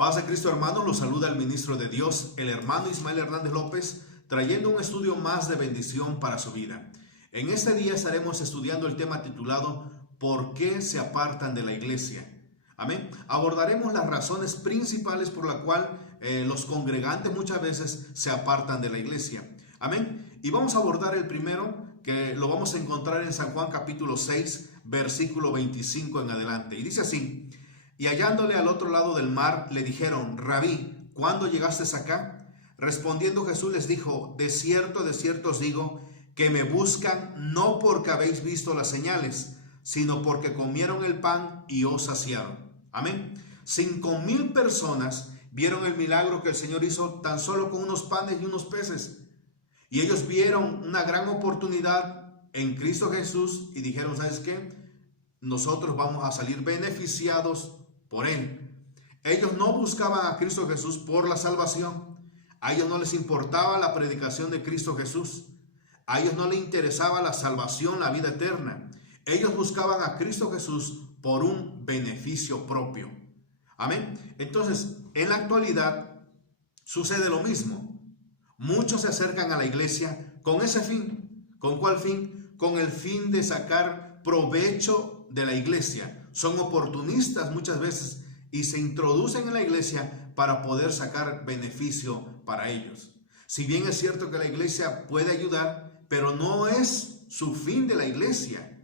Paz de Cristo, hermanos, los saluda el ministro de Dios, el hermano Ismael Hernández López, trayendo un estudio más de bendición para su vida. En este día estaremos estudiando el tema titulado ¿Por qué se apartan de la iglesia? Amén. Abordaremos las razones principales por la cual los congregantes muchas veces se apartan de la iglesia. Amén. Y vamos a abordar el primero, que lo vamos a encontrar en San Juan capítulo 6, versículo 25 en adelante. Y dice así: y hallándole al otro lado del mar, le dijeron: Rabí, ¿cuándo llegaste acá? Respondiendo Jesús les dijo: de cierto os digo, que me buscan no porque habéis visto las señales, sino porque comieron el pan y os saciaron. Amén. 5,000 personas vieron el milagro que el Señor hizo tan solo con unos panes y unos peces. Y ellos vieron una gran oportunidad en Cristo Jesús y dijeron: ¿sabes qué? Nosotros vamos a salir beneficiados por Él. Ellos no buscaban a Cristo Jesús por la salvación. A ellos no les importaba la predicación de Cristo Jesús. A ellos no les interesaba la salvación, la vida eterna. Ellos buscaban a Cristo Jesús por un beneficio propio. Amén. Entonces, en la actualidad sucede lo mismo. Muchos se acercan a la iglesia con ese fin. ¿Con cuál fin? Con el fin de sacar provecho de la iglesia. Son oportunistas muchas veces y se introducen en la iglesia para poder sacar beneficio para ellos. Si bien es cierto que la iglesia puede ayudar, pero no es su fin de la iglesia.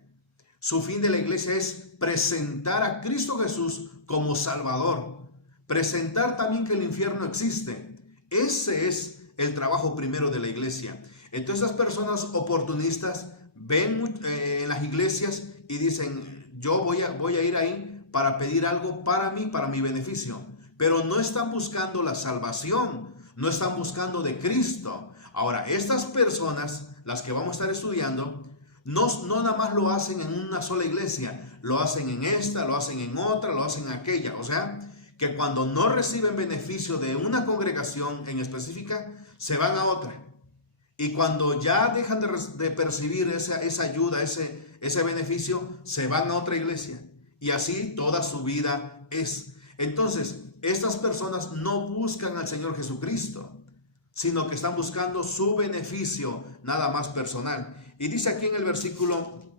Su fin de la iglesia es presentar a Cristo Jesús como Salvador. Presentar también que el infierno existe. Ese es el trabajo primero de la iglesia. Entonces, esas personas oportunistas ven en las iglesias y dicen: yo voy a ir ahí para pedir algo para mí, para mi beneficio. Pero no están buscando la salvación, no están buscando de Cristo. Ahora, estas personas, las que vamos a estar estudiando, no nada más lo hacen en una sola iglesia, lo hacen en esta, lo hacen en otra, lo hacen en aquella. O sea, que cuando no reciben beneficio de una congregación en específica, se van a otra. Y cuando ya dejan de percibir esa ayuda, ese beneficio, se van a otra iglesia. Y así toda su vida es. Entonces, estas personas no buscan al Señor Jesucristo, sino que están buscando su beneficio nada más personal. Y dice aquí en el versículo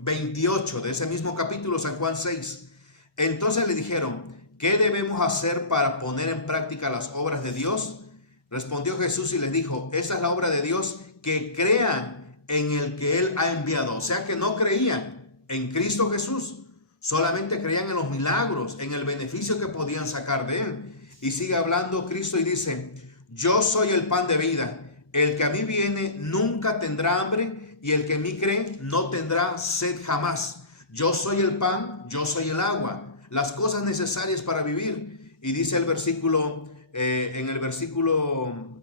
28 de ese mismo capítulo, San Juan 6. Entonces le dijeron: ¿qué debemos hacer para poner en práctica las obras de Dios? Respondió Jesús y les dijo: esa es la obra de Dios, que crean en el que Él ha enviado. O sea, que no creían en Cristo Jesús, solamente creían en los milagros, en el beneficio que podían sacar de Él. Y sigue hablando Cristo y dice: yo soy el pan de vida. El que a mí viene nunca tendrá hambre, y el que en mí cree no tendrá sed jamás. Yo soy el pan, yo soy el agua, las cosas necesarias para vivir. Y dice el versículo, en el versículo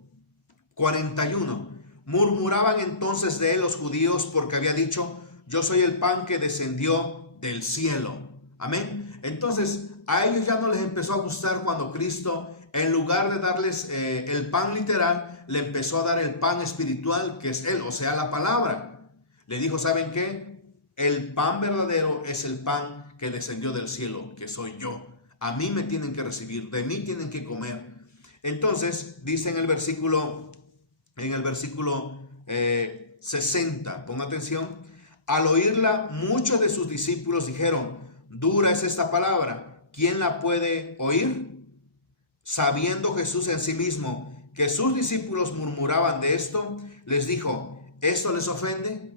41, murmuraban entonces de él los judíos porque había dicho: yo soy el pan que descendió del cielo. Amén. Entonces, a ellos ya no les empezó a gustar cuando Cristo, en lugar de darles el pan literal, le empezó a dar el pan espiritual, que es Él, o sea, la palabra. Le dijo: ¿saben qué? El pan verdadero es el pan que descendió del cielo, que soy yo. A mí me tienen que recibir, de mí tienen que comer. Entonces, dice en el versículo 60, ponga atención: al oírla, muchos de sus discípulos dijeron: dura es esta palabra, ¿quién la puede oír? Sabiendo Jesús en sí mismo que sus discípulos murmuraban de esto, les dijo: ¿esto les ofende?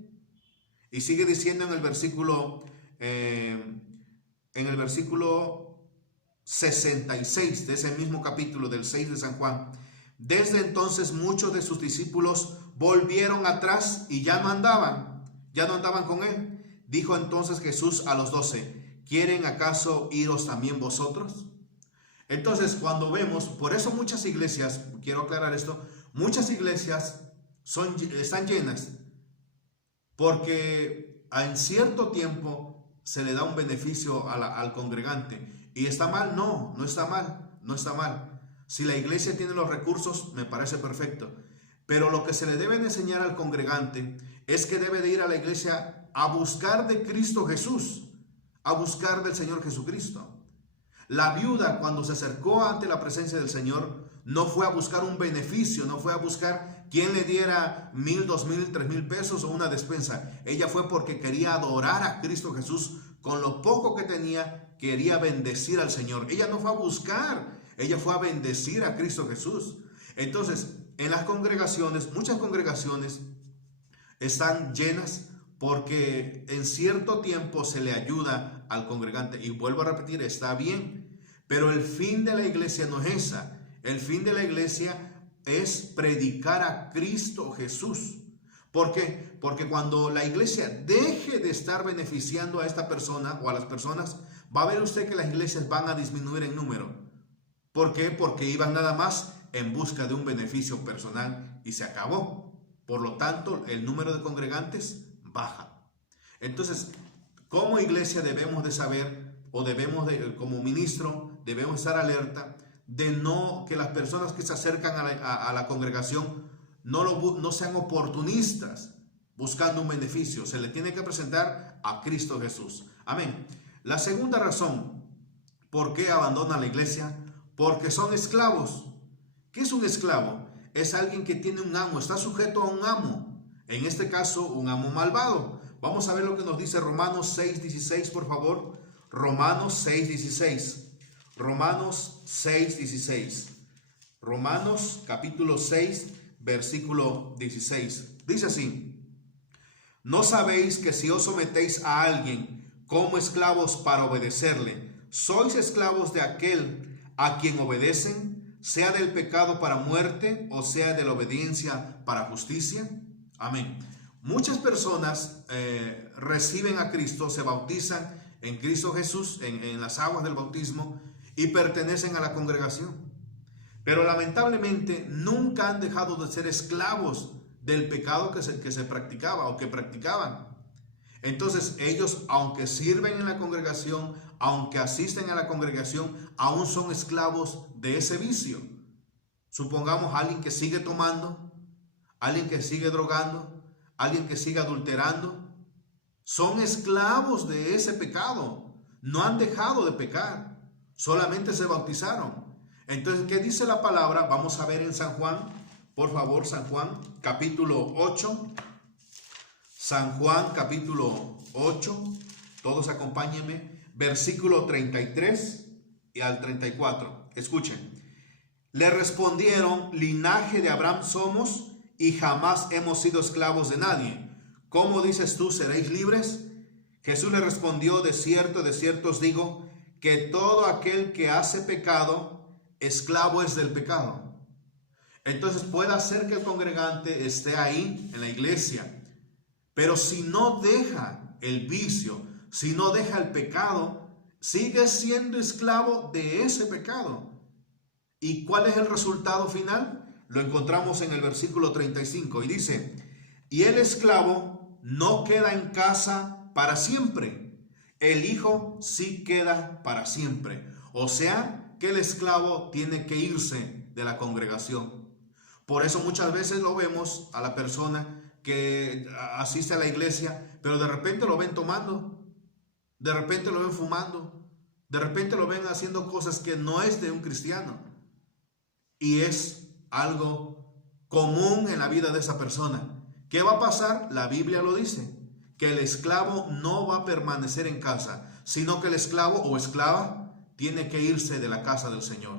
Y sigue diciendo en el versículo 66 de ese mismo capítulo del 6 de San Juan: desde entonces muchos de sus discípulos volvieron atrás y ya no andaban con él. Dijo entonces Jesús a los 12: ¿quieren acaso iros también vosotros? Entonces, cuando vemos, por eso muchas iglesias, quiero aclarar esto, muchas iglesias están llenas porque en cierto tiempo se le da un beneficio al congregante. ¿Y está mal? No está mal, no está mal. Si la iglesia tiene los recursos, me parece perfecto. Pero lo que se le debe enseñar al congregante es que debe de ir a la iglesia a buscar de Cristo Jesús, a buscar del Señor Jesucristo. La viuda, cuando se acercó ante la presencia del Señor, no fue a buscar un beneficio, no fue a buscar quien le diera 1,000, 2,000, 3,000 pesos o una despensa. Ella fue porque quería adorar a Cristo Jesús. Con lo poco que tenía, quería bendecir al Señor. Ella no fue a buscar, ella fue a bendecir a Cristo Jesús. Entonces, en las congregaciones, muchas congregaciones están llenas porque en cierto tiempo se le ayuda al congregante. Y vuelvo a repetir, está bien, pero el fin de la iglesia no es esa. El fin de la iglesia es predicar a Cristo Jesús. ¿Por qué? Porque cuando la iglesia deje de estar beneficiando a esta persona o a las personas, va a ver usted que las iglesias van a disminuir en número. ¿Por qué? Porque iban nada más en busca de un beneficio personal y se acabó. Por lo tanto, el número de congregantes baja. Entonces, como iglesia debemos de saber, o debemos de, como ministro, debemos estar alerta de no que las personas que se acercan a la congregación no sean oportunistas buscando un beneficio. Se le tiene que presentar a Cristo Jesús. Amén. La segunda razón por qué abandona la iglesia, porque son esclavos. ¿Qué es un esclavo? Es alguien que tiene un amo, está sujeto a un amo. En este caso, un amo malvado. Vamos a ver lo que nos dice Romanos 6:16, por favor. Romanos 6:16. Romanos 6:16. Romanos capítulo 6, versículo 16. Dice así: ¿no sabéis que si os sometéis a alguien como esclavos para obedecerle, sois esclavos de aquel a quien obedecen, sea del pecado para muerte o sea de la obediencia para justicia? Amén. Muchas personas reciben a Cristo, se bautizan en Cristo Jesús, en las aguas del bautismo, y pertenecen a la congregación. Pero lamentablemente nunca han dejado de ser esclavos del pecado que se practicaba o que practicaban. Entonces ellos, aunque sirven en la congregación, aunque asisten a la congregación, aún son esclavos de ese vicio. Supongamos alguien que sigue tomando, alguien que sigue drogando, alguien que sigue adulterando. Son esclavos de ese pecado. No han dejado de pecar, solamente se bautizaron. Entonces, ¿qué dice la palabra? Vamos a ver en San Juan, por favor, San Juan, capítulo 8. San Juan, capítulo 8, todos acompáñenme, versículo 33 y al 34. Escuchen. Le respondieron: linaje de Abraham somos y jamás hemos sido esclavos de nadie. ¿Cómo dices tú, seréis libres? Jesús le respondió: de cierto os digo, que todo aquel que hace pecado, esclavo es del pecado. Entonces puede ser que el congregante esté ahí en la iglesia, pero si no deja el vicio, si no deja el pecado, sigue siendo esclavo de ese pecado. ¿Y cuál es el resultado final? Lo encontramos en el versículo 35 y dice: y el esclavo no queda en casa para siempre, el hijo sí queda para siempre. O sea que el esclavo tiene que irse de la congregación. Por eso muchas veces lo vemos a la persona que asiste a la iglesia, pero de repente lo ven tomando, de repente lo ven fumando, de repente lo ven haciendo cosas que no es de un cristiano. Y es algo común en la vida de esa persona. ¿Qué va a pasar? La Biblia lo dice, que el esclavo no va a permanecer en casa, sino que el esclavo o esclava tiene que irse de la casa del Señor.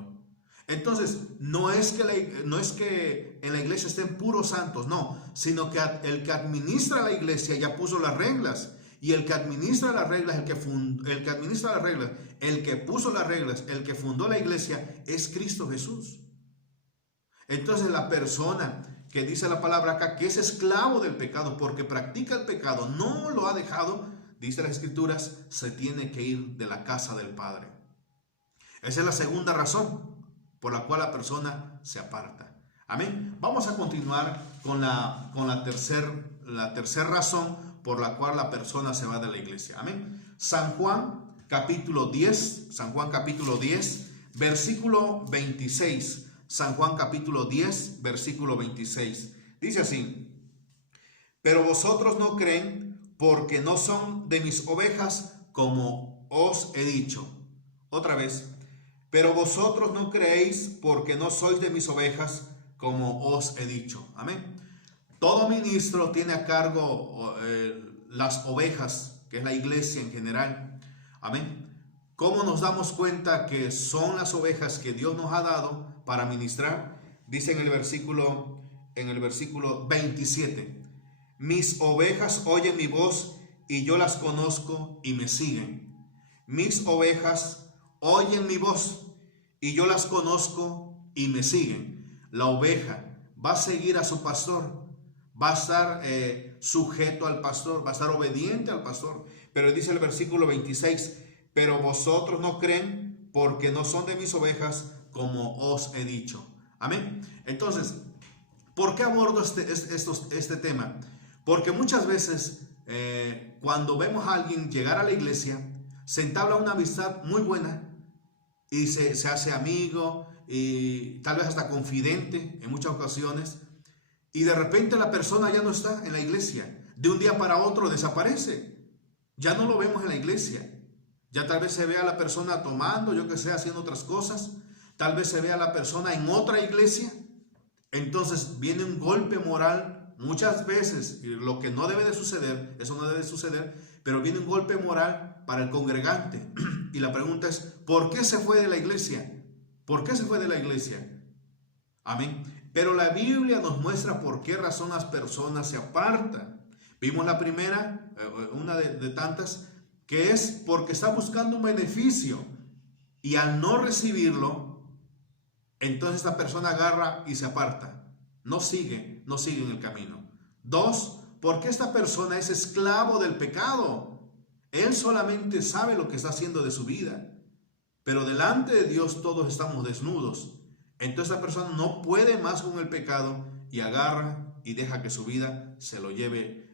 Entonces, no es que en la iglesia estén puros santos, no, sino que el que administra la iglesia ya puso las reglas, y el que administra las reglas, el que puso las reglas, el que fundó la iglesia es Cristo Jesús. Entonces la persona que dice la palabra acá que es esclavo del pecado porque practica el pecado, no lo ha dejado, dice las escrituras, se tiene que ir de la casa del Padre. Esa es la segunda razón por la cual la persona se aparta. Amén. Vamos a continuar con la tercera razón por la cual la persona se va de la iglesia. Amén. San Juan capítulo 10, versículo 26. San Juan capítulo 10, versículo 26. Dice así: pero vosotros no creen porque no son de mis ovejas, como os he dicho. Otra vez. pero vosotros no creéis porque no sois de mis ovejas, como os he dicho. Amén. Todo ministro tiene a cargo las ovejas, que es la iglesia en general. Amén. ¿Cómo nos damos cuenta que son las ovejas que Dios nos ha dado para ministrar? Dice en el versículo 27, mis ovejas oyen mi voz y yo las conozco y me siguen. Mis ovejas oyen mi voz y yo las conozco y me siguen. La oveja va a seguir a su pastor, va a estar sujeto al pastor, va a estar obediente al pastor. Pero dice el versículo 26, pero vosotros no creen porque no son de mis ovejas, como os he dicho. Amén. Entonces, ¿por qué abordo este tema? Porque muchas veces cuando vemos a alguien llegar a la iglesia, se entabla una amistad muy buena y se hace amigo y tal vez hasta confidente en muchas ocasiones, y de repente la persona ya no está en la iglesia. De un día para otro desaparece. Ya no lo vemos en la iglesia. Ya tal vez se ve a la persona tomando, yo que sé, haciendo otras cosas. Tal vez se ve a la persona en otra iglesia. Entonces viene un golpe moral muchas veces, lo que no debe de suceder, eso no debe de suceder, pero viene un golpe moral para el congregante. Y la pregunta es, ¿por qué se fue de la iglesia? ¿Por qué se fue de la iglesia? Amén. Pero la Biblia nos muestra por qué razón las personas se apartan. Vimos la primera, una de tantas, que es porque está buscando un beneficio y al no recibirlo, entonces esta persona agarra y se aparta. No sigue en el camino. Dos, porque esta persona es esclavo del pecado. Él solamente sabe lo que está haciendo de su vida. Pero delante de Dios todos estamos desnudos. Entonces esta persona no puede más con el pecado y agarra y deja que su vida se lo lleve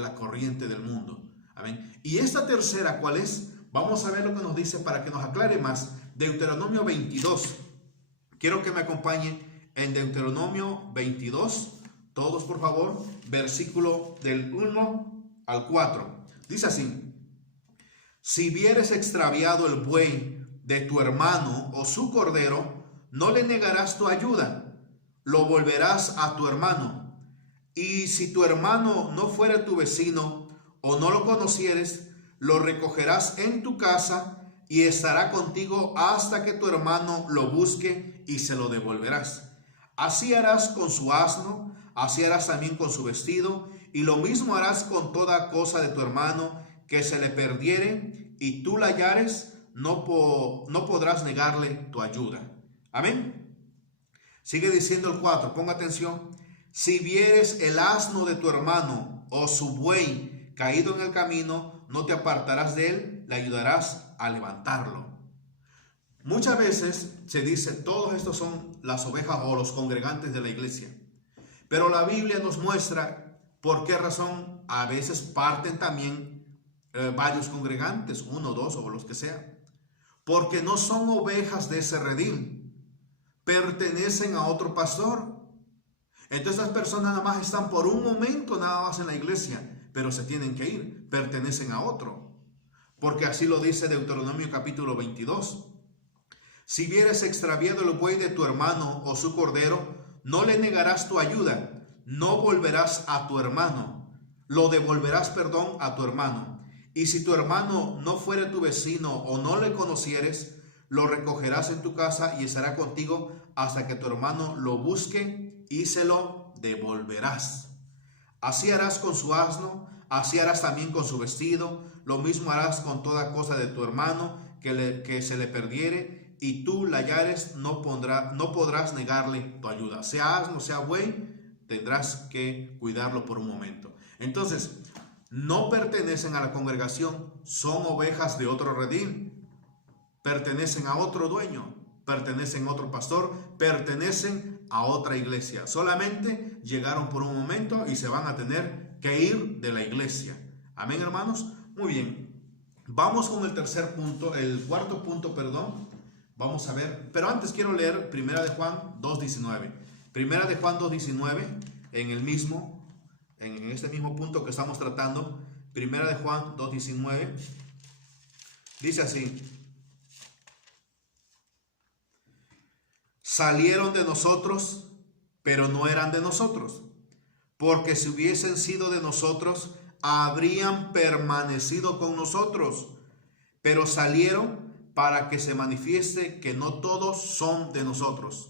la corriente del mundo. Amén. Y esta tercera, ¿cuál es? Vamos a ver lo que nos dice para que nos aclare más. Deuteronomio 22. Quiero que me acompañen en Deuteronomio 22. Todos, por favor. Versículo del 1 al 4. Dice así: si vieres extraviado el buey de tu hermano o su cordero, no le negarás tu ayuda, lo volverás a tu hermano. Y si tu hermano no fuera tu vecino o no lo conocieres, lo recogerás en tu casa y estará contigo hasta que tu hermano lo busque y se lo devolverás. Así harás con su asno, así harás también con su vestido, y lo mismo harás con toda cosa de tu hermano que se le perdiere y tú la hallares, no podrás negarle tu ayuda. Amén. Sigue diciendo el 4, ponga atención. Si vieres el asno de tu hermano o su buey caído en el camino, no te apartarás de él, le ayudarás a levantarlo. Muchas veces se dice, todos estos son las ovejas o los congregantes de la iglesia. Pero la Biblia nos muestra por qué razón a veces parten también varios congregantes, uno, dos o los que sean. Porque no son ovejas de ese redil, pertenecen a otro pastor. Entonces las personas nada más están por un momento nada más en la iglesia, pero se tienen que ir, pertenecen a otro. Porque así lo dice Deuteronomio capítulo 22. Si vieres extraviado el buey de tu hermano o su cordero, no le negarás tu ayuda, no volverás a tu hermano, lo devolverás, a tu hermano. Y si tu hermano no fuera tu vecino o no le conocieres, lo recogerás en tu casa y estará contigo hasta que tu hermano lo busque y se lo devolverás. Así harás con su asno, así harás también con su vestido, lo mismo harás con toda cosa de tu hermano que se le perdiere, y tú la hallares, no podrás negarle tu ayuda. Sea asno, sea buey, tendrás que cuidarlo por un momento. Entonces, no pertenecen a la congregación, son ovejas de otro redil, pertenecen a otro dueño, pertenecen a otro pastor, pertenecen a otra iglesia. Solamente llegaron por un momento y se van a tener que ir de la iglesia. Amén, hermanos. Muy bien. Vamos con el cuarto punto, perdón. Vamos a ver, pero antes quiero leer Primera de Juan 2:19. Primera de Juan 2:19, en este mismo punto que estamos tratando. Primera de Juan 2:19. Dice así: salieron de nosotros, pero no eran de nosotros, porque si hubiesen sido de nosotros, habrían permanecido con nosotros, pero salieron para que se manifieste que no todos son de nosotros.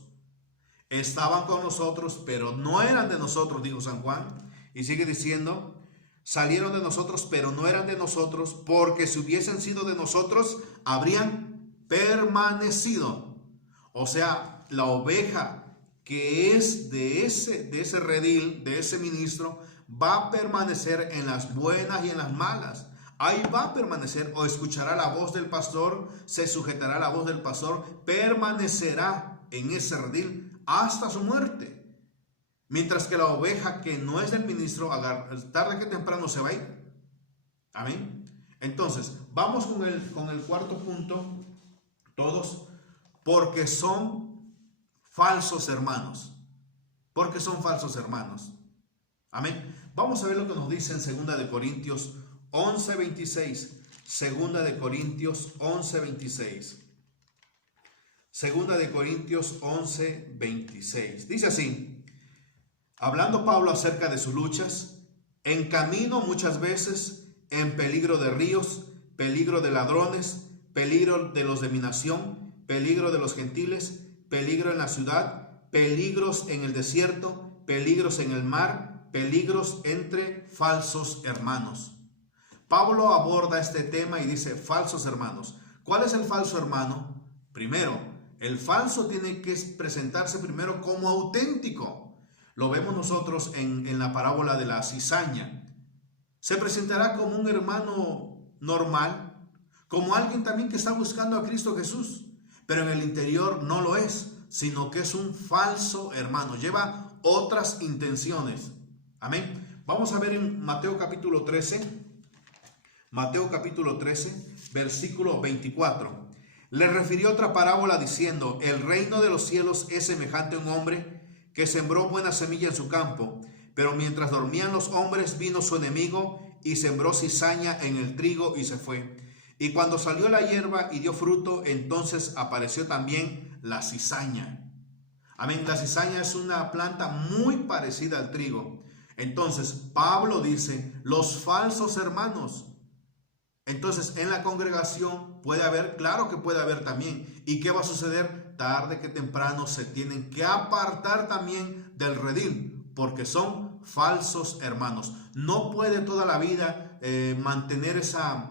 Estaban con nosotros, pero no eran de nosotros, dijo San Juan. Y sigue diciendo, salieron de nosotros, pero no eran de nosotros, porque si hubiesen sido de nosotros, habrían permanecido. O sea, la oveja que es de ese redil, de ese ministro, va a permanecer en las buenas y en las malas. Ahí va a permanecer, o escuchará la voz del pastor, se sujetará a la voz del pastor, permanecerá en ese redil hasta su muerte. Mientras que la oveja que no es del ministro, tarde que temprano se va a ir. Amén. Entonces, vamos con el cuarto punto, todos, porque son falsos hermanos. Porque son falsos hermanos. Amén. Vamos a ver lo que nos dice en 2 de Corintios 11:26. 2 de Corintios 11:26. 2 de Corintios 11:26. Dice así, hablando Pablo acerca de sus luchas: en camino muchas veces, en peligro de ríos, peligro de ladrones, peligro de los de mi nación, peligro de los gentiles, peligro en la ciudad, peligros en el desierto, peligros en el mar, peligros entre falsos hermanos. Pablo aborda este tema y dice falsos hermanos. ¿Cuál es el falso hermano? Primero, el falso tiene que presentarse primero como auténtico. Lo vemos nosotros en la parábola de la cizaña. Se presentará como un hermano normal, como alguien también que está buscando a Cristo Jesús, pero en el interior no lo es, sino que es un falso hermano, lleva otras intenciones. Amén. Vamos a ver en Mateo capítulo 13, versículo 24. Le refirió otra parábola diciendo: el reino de los cielos es semejante a un hombre que sembró buena semilla en su campo, pero mientras dormían los hombres vino su enemigo y sembró cizaña en el trigo y se fue. Y cuando salió la hierba y dio fruto, entonces apareció también la cizaña. Amén. La cizaña es una planta muy parecida al trigo. Entonces Pablo dice los falsos hermanos. Entonces en la congregación puede haber, claro que puede haber también. ¿Y qué va a suceder? Tarde que temprano se tienen que apartar también del redil, porque son falsos hermanos. No puede toda la vida mantener esa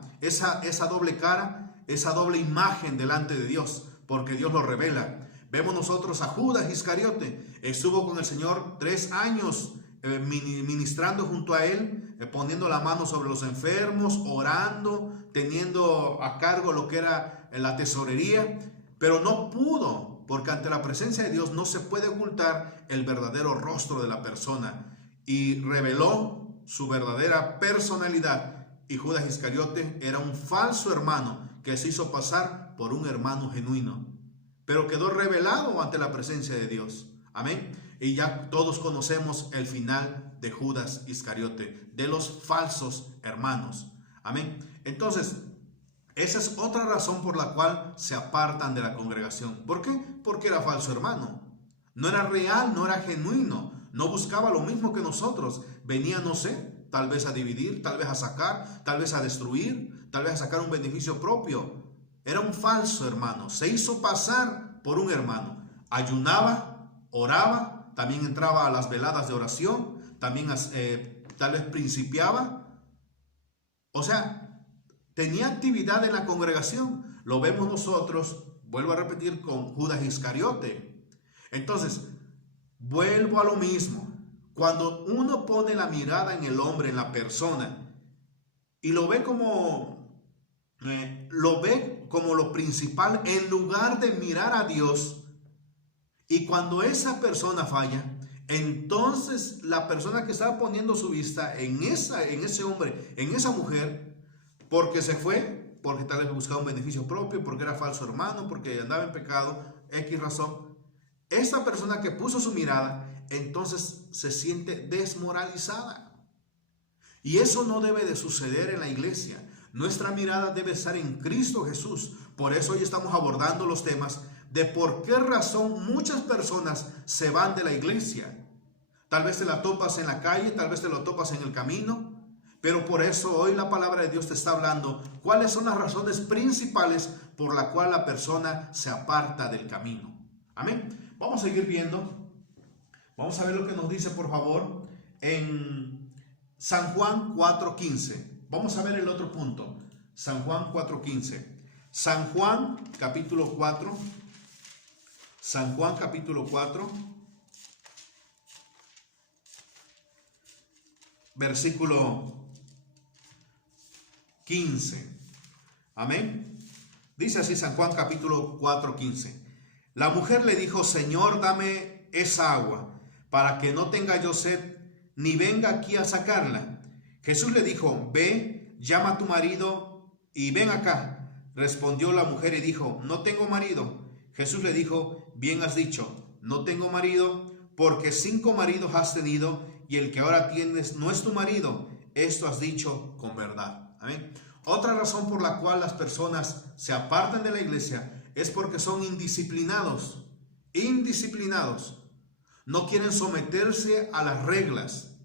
doble cara, esa doble imagen delante de Dios, porque Dios lo revela. Vemos nosotros a Judas Iscariote, estuvo con el Señor 3 años ministrando junto a él, poniendo la mano sobre los enfermos, orando, teniendo a cargo lo que era la tesorería, pero no pudo, porque ante la presencia de Dios no se puede ocultar el verdadero rostro de la persona, y reveló su verdadera personalidad. Y Judas Iscariote era un falso hermano que se hizo pasar por un hermano genuino, pero quedó revelado ante la presencia de Dios. Amén. Y ya todos conocemos el final de Judas Iscariote, de los falsos hermanos. Amén. Entonces, esa es otra razón por la cual se apartan de la congregación. ¿Por qué? Porque era falso hermano. No era real, no era genuino. No buscaba lo mismo que nosotros. Venía, no sé, tal vez a dividir, tal vez a sacar, tal vez a destruir, tal vez a sacar un beneficio propio. Era un falso hermano. Se hizo pasar por un hermano. Ayunaba, oraba, también entraba a las veladas de oración, también tal vez principiaba. O sea, tenía actividad en la congregación. Lo vemos nosotros, vuelvo a repetir, con Judas Iscariote. Entonces, vuelvo a lo mismo. Cuando uno pone la mirada en el hombre, en la persona, y lo ve como lo principal, en lugar de mirar a Dios, y cuando esa persona falla, entonces la persona que estaba poniendo su vista en ese hombre, en esa mujer, porque se fue, porque tal vez buscaba un beneficio propio, porque era falso hermano, porque andaba en pecado, X razón, esta persona que puso su mirada, entonces se siente desmoralizada. Y eso no debe de suceder en la iglesia. Nuestra mirada debe estar en Cristo Jesús, Por eso hoy estamos abordando los temas de por qué razón muchas personas se van de la iglesia. Tal vez te la topas en la calle, tal vez te lo topas en el camino, pero por eso hoy la palabra de Dios te está hablando cuáles son las razones principales por la cual la persona se aparta del camino. Amén. Vamos a seguir viendo. Vamos a ver lo que nos dice, por favor, en San Juan 4:15. Vamos a ver el otro punto. San Juan 4:15. San Juan capítulo 4. San Juan capítulo 4. Versículo 15. Amén. Dice así San Juan capítulo 4:15. La mujer le dijo: Señor, dame esa agua, para que no tenga yo sed, ni venga aquí a sacarla. Jesús le dijo: Ve, llama a tu marido y ven acá. Respondió la mujer y dijo: No tengo marido. Jesús le dijo: Bien has dicho, no tengo marido, porque 5 maridos has tenido, y el que ahora tienes no es tu marido. Esto has dicho con verdad. Amén. Otra razón por la cual las personas se apartan de la iglesia es porque son indisciplinados. Indisciplinados. No quieren someterse a las reglas.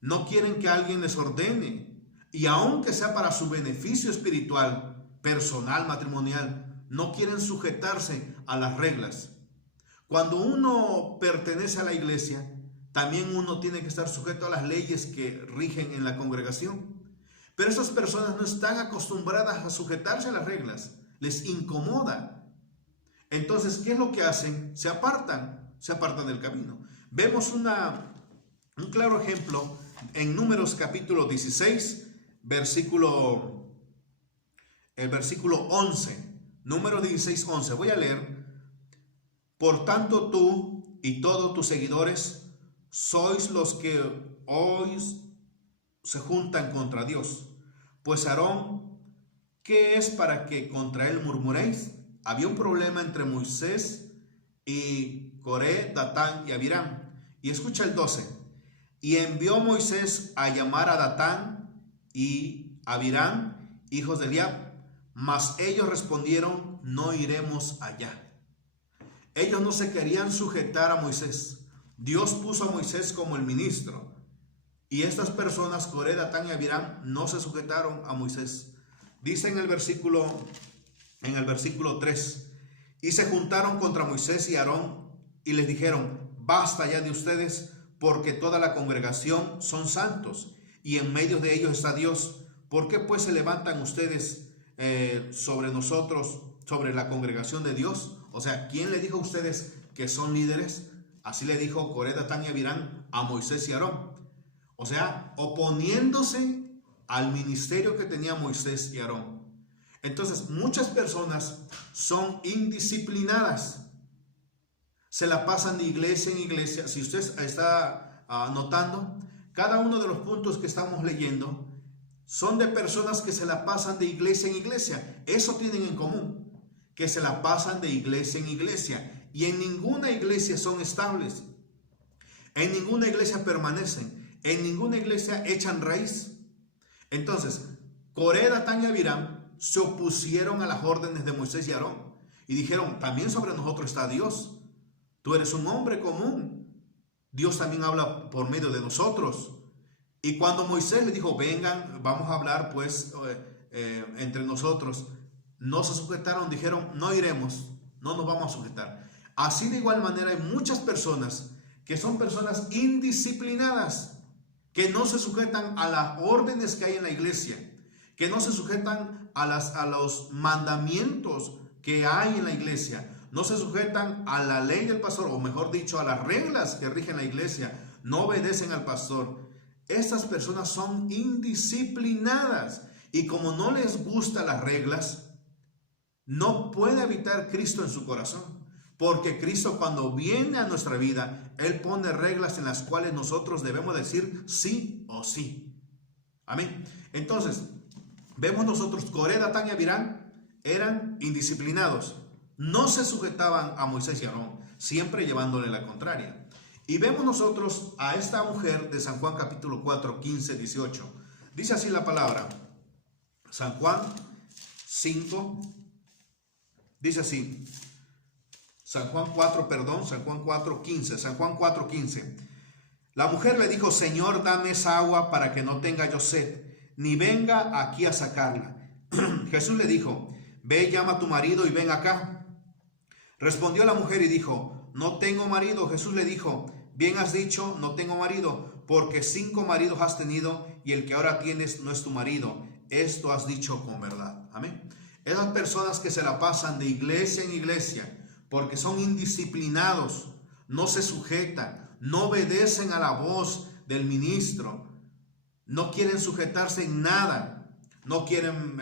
No quieren que alguien les ordene. Y aunque sea para su beneficio espiritual, personal, matrimonial, no quieren sujetarse a las reglas. Cuando uno pertenece a la iglesia, también uno tiene que estar sujeto a las leyes que rigen en la congregación. Pero esas personas no están acostumbradas a sujetarse a las reglas. Les incomoda. Entonces, ¿qué es lo que hacen? Se apartan del camino. Vemos un claro ejemplo en Números capítulo 16, el versículo 11. Números 16, 11. Voy a leer. Por tanto, tú y todos tus seguidores sois los que hoy se juntan contra Dios. Pues Aarón, ¿qué es para que contra él murmuréis? Había un problema entre Moisés y Coré, Datán y Abiram. Y escucha el 12. Y envió Moisés a llamar a Datán y Abiram, hijos de Eliab, mas ellos respondieron: no iremos allá. Ellos no se querían sujetar a Moisés. Dios puso a Moisés como el ministro. Y estas personas, Coré, Datán y Abiram, no se sujetaron a Moisés. Dice en el versículo 3. Y se juntaron contra Moisés y Aarón y les dijeron: basta ya de ustedes, porque toda la congregación son santos, y en medio de ellos está Dios. ¿Por qué pues se levantan ustedes sobre nosotros, sobre la congregación de Dios? O sea, ¿quién le dijo a ustedes que son líderes? Así le dijo Coré, Datán y Abiram a Moisés y Aarón. O sea, oponiéndose al ministerio que tenía Moisés y Aarón. Entonces, muchas personas son indisciplinadas. Se la pasan de iglesia en iglesia. Si usted está notando, cada uno de los puntos que estamos leyendo son de personas que se la pasan de iglesia en iglesia. Eso tienen en común, que se la pasan de iglesia en iglesia. Y en ninguna iglesia son estables. En ninguna iglesia permanecen. En ninguna iglesia echan raíz. Entonces, Coré, Datán y Abiram se opusieron a las órdenes de Moisés y Aarón y dijeron: también sobre nosotros está Dios. Tú eres un hombre común. Dios también habla por medio de nosotros. Y cuando Moisés le dijo: vengan, vamos a hablar pues entre nosotros, no se sujetaron, dijeron: no iremos, no nos vamos a sujetar. Así de igual manera hay muchas personas que son personas indisciplinadas, que no se sujetan a las órdenes que hay en la iglesia, que no se sujetan a los mandamientos que hay en la iglesia, no se sujetan a la ley del pastor, o mejor dicho, a las reglas que rigen la iglesia, no obedecen al pastor. Estas personas son indisciplinadas y como no les gustan las reglas, no puede habitar Cristo en su corazón. Porque Cristo, cuando viene a nuestra vida, Él pone reglas en las cuales nosotros debemos decir sí o sí. Amén. Entonces, vemos nosotros, Coré, Datán y Abiram eran indisciplinados. No se sujetaban a Moisés y Aarón, siempre llevándole la contraria. Y vemos nosotros a esta mujer de San Juan capítulo 4, 15, 18. Dice así la palabra. San Juan 5, Dice así, San Juan 4:15. San Juan 4:15. La mujer le dijo: Señor, dame esa agua para que no tenga yo sed, ni venga aquí a sacarla. Jesús le dijo: Ve, llama a tu marido y ven acá. Respondió la mujer y dijo: No tengo marido. Jesús le dijo: Bien has dicho, no tengo marido, porque 5 maridos has tenido y el que ahora tienes no es tu marido. Esto has dicho con verdad. Amén. Esas personas que se la pasan de iglesia en iglesia porque son indisciplinados, no se sujetan, no obedecen a la voz del ministro, no quieren sujetarse en nada, no quieren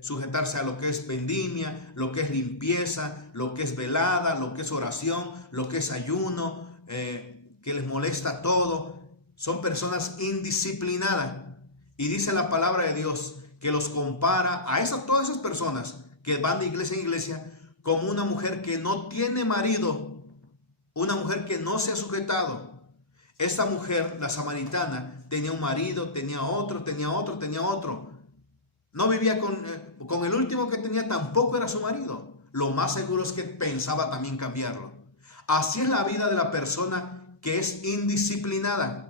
sujetarse a lo que es vendimia, lo que es limpieza, lo que es velada, lo que es oración, lo que es ayuno, que les molesta todo. Son personas indisciplinadas. Y dice la palabra de Dios que los compara a todas esas personas que van de iglesia en iglesia como una mujer que no tiene marido, una mujer que no se ha sujetado. Esta mujer, la samaritana, tenía un marido, tenía otro. No vivía con el último que tenía, tampoco era su marido. Lo más seguro es que pensaba también cambiarlo. Así es la vida de la persona que es indisciplinada.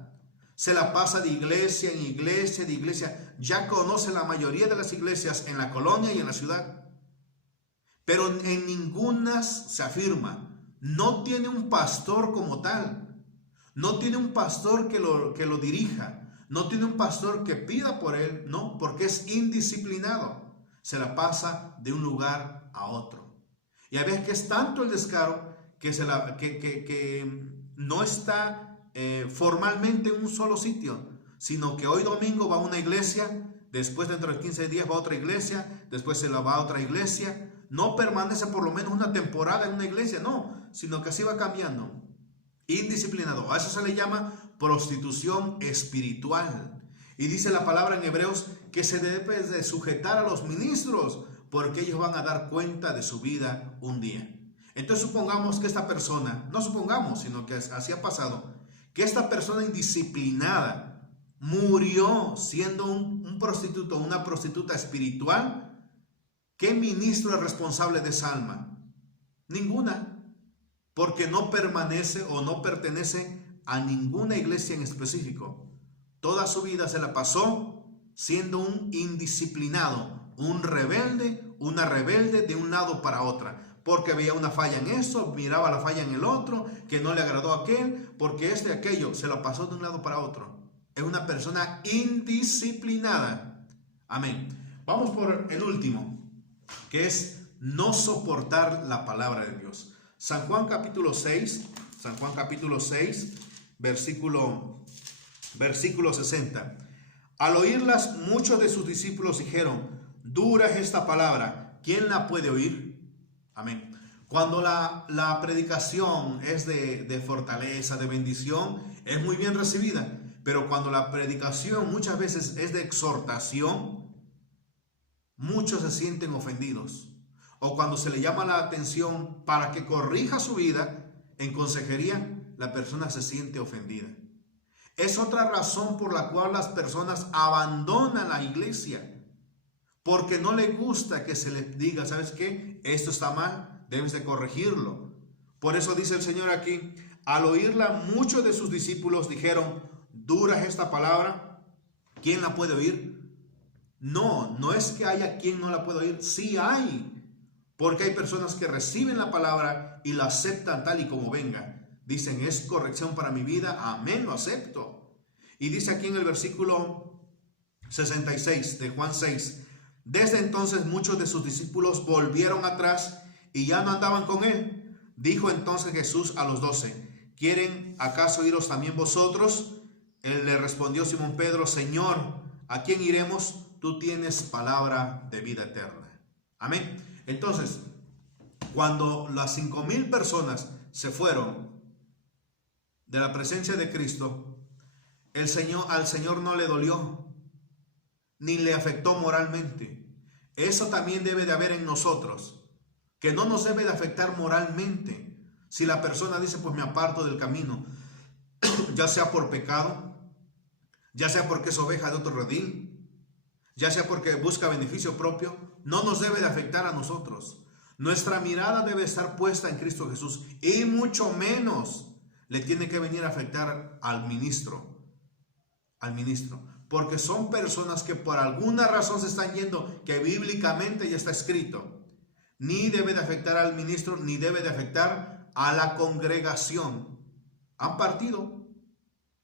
Se la pasa de iglesia en iglesia, de iglesia. Ya conoce la mayoría de las iglesias en la colonia y en la ciudad. Pero en ninguna se afirma. No tiene un pastor como tal. No tiene un pastor que lo dirija. No tiene un pastor que pida por él. No, porque es indisciplinado. Se la pasa de un lugar a otro. Y a veces que es tanto el descaro que no está formalmente en un solo sitio, sino que hoy domingo va a una iglesia, después dentro de 15 días va a otra iglesia, después se la va a otra iglesia. No permanece por lo menos una temporada en una iglesia, no, sino que así va cambiando. Indisciplinado. A eso se le llama prostitución espiritual. Y dice la palabra en Hebreos que se debe de sujetar a los ministros, porque ellos van a dar cuenta de su vida un día. Entonces supongamos que esta persona, no supongamos, sino que así ha pasado, que esta persona indisciplinada murió siendo un prostituto, una prostituta espiritual. ¿Qué ministro es responsable de esa alma? Ninguna, porque no permanece o no pertenece a ninguna iglesia en específico. Toda su vida se la pasó siendo un indisciplinado, un rebelde, una rebelde de un lado para otra, porque veía una falla en eso, miraba la falla en el otro, que no le agradó a aquel, porque aquello, se lo pasó de un lado para otro. Es una persona indisciplinada. Amén. Vamos por el último, que es no soportar la palabra de Dios. San Juan capítulo 6, versículo 60. Al oírlas, muchos de sus discípulos dijeron: dura es esta palabra, ¿quién la puede oír? Amén. Cuando la predicación es de fortaleza, de bendición, es muy bien recibida. Pero cuando la predicación muchas veces es de exhortación, muchos se sienten ofendidos. O cuando se le llama la atención para que corrija su vida en consejería, la persona se siente ofendida. Es otra razón por la cual las personas abandonan la iglesia, porque no le gusta que se les diga: ¿sabes qué? Esto está mal, debes de corregirlo. Por eso dice el Señor aquí: al oírla, muchos de sus discípulos dijeron: ¿dura es esta palabra? ¿Quién la puede oír? No es que haya quien no la pueda oír. Sí hay, porque hay personas que reciben la palabra y la aceptan tal y como venga. Dicen: es corrección para mi vida, amén, lo acepto. Y dice aquí en el versículo 66 de Juan 6: desde entonces muchos de sus discípulos volvieron atrás y ya no andaban con él. Dijo entonces Jesús a los 12: ¿quieren acaso iros también vosotros? Él le respondió Simón Pedro: Señor, ¿a quién iremos? Tú tienes palabra de vida eterna. Amén. Entonces, cuando las 5,000 personas se fueron de la presencia de Cristo, al Señor no le dolió, ni le afectó moralmente. Eso también debe de haber en nosotros, que no nos debe de afectar moralmente. Si la persona dice: pues me aparto del camino, ya sea por pecado, ya sea porque es oveja de otro redil, ya sea porque busca beneficio propio, no nos debe de afectar a nosotros. Nuestra mirada debe estar puesta en Cristo Jesús y mucho menos le tiene que venir a afectar al ministro, porque son personas que por alguna razón se están yendo, que bíblicamente ya está escrito. Ni debe de afectar al ministro, ni debe de afectar a la congregación. Han partido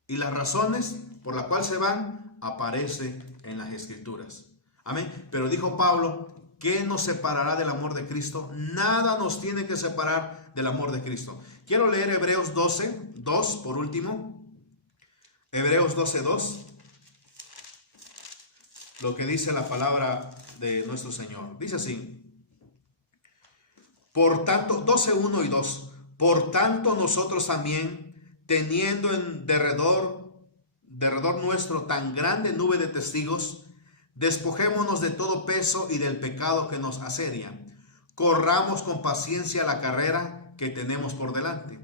y las razones por las cuales se van aparecen en las Escrituras. Amén. Pero dijo Pablo, ¿qué nos separará del amor de Cristo? Nada nos tiene que separar del amor de Cristo. Quiero leer Hebreos 12, 2 por último. Hebreos 12, 2. Lo que dice la palabra de nuestro Señor. Dice así. Por tanto, 12, 1 y 2. Por tanto nosotros también, teniendo en derredor nuestro tan grande nube de testigos, despojémonos de todo peso y del pecado que nos asedia. Corramos con paciencia la carrera que tenemos por delante.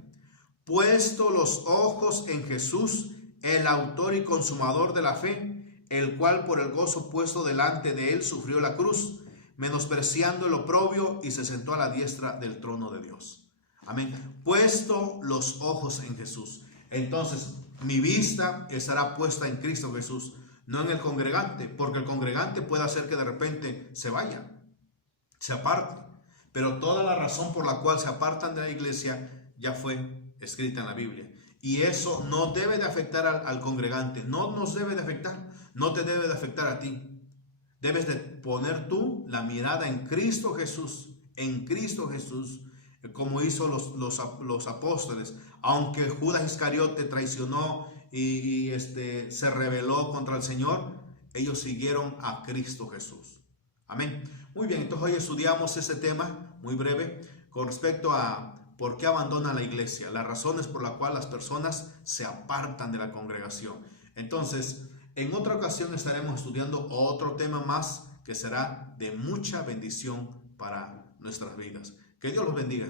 Puesto los ojos en Jesús, el autor y consumador de la fe, el cual por el gozo puesto delante de él sufrió la cruz, menospreciando el oprobio, y se sentó a la diestra del trono de Dios. Amén. Puesto los ojos en Jesús. Entonces, mi vista estará puesta en Cristo Jesús, no en el congregante, porque el congregante puede hacer que de repente se vaya, se aparte. Pero toda la razón por la cual se apartan de la iglesia ya fue escrita en la Biblia. Y eso no debe de afectar al congregante, no nos debe de afectar, no te debe de afectar a ti. Debes de poner tú la mirada en Cristo Jesús, como hizo los apóstoles. Aunque Judas Iscariote traicionó y se rebeló contra el Señor, ellos siguieron a Cristo Jesús. Amén. Muy bien, entonces hoy estudiamos este tema muy breve con respecto a por qué abandonan la iglesia, las razones por las cuales las personas se apartan de la congregación. Entonces, en otra ocasión estaremos estudiando otro tema más que será de mucha bendición para nuestras vidas. Que Dios los bendiga.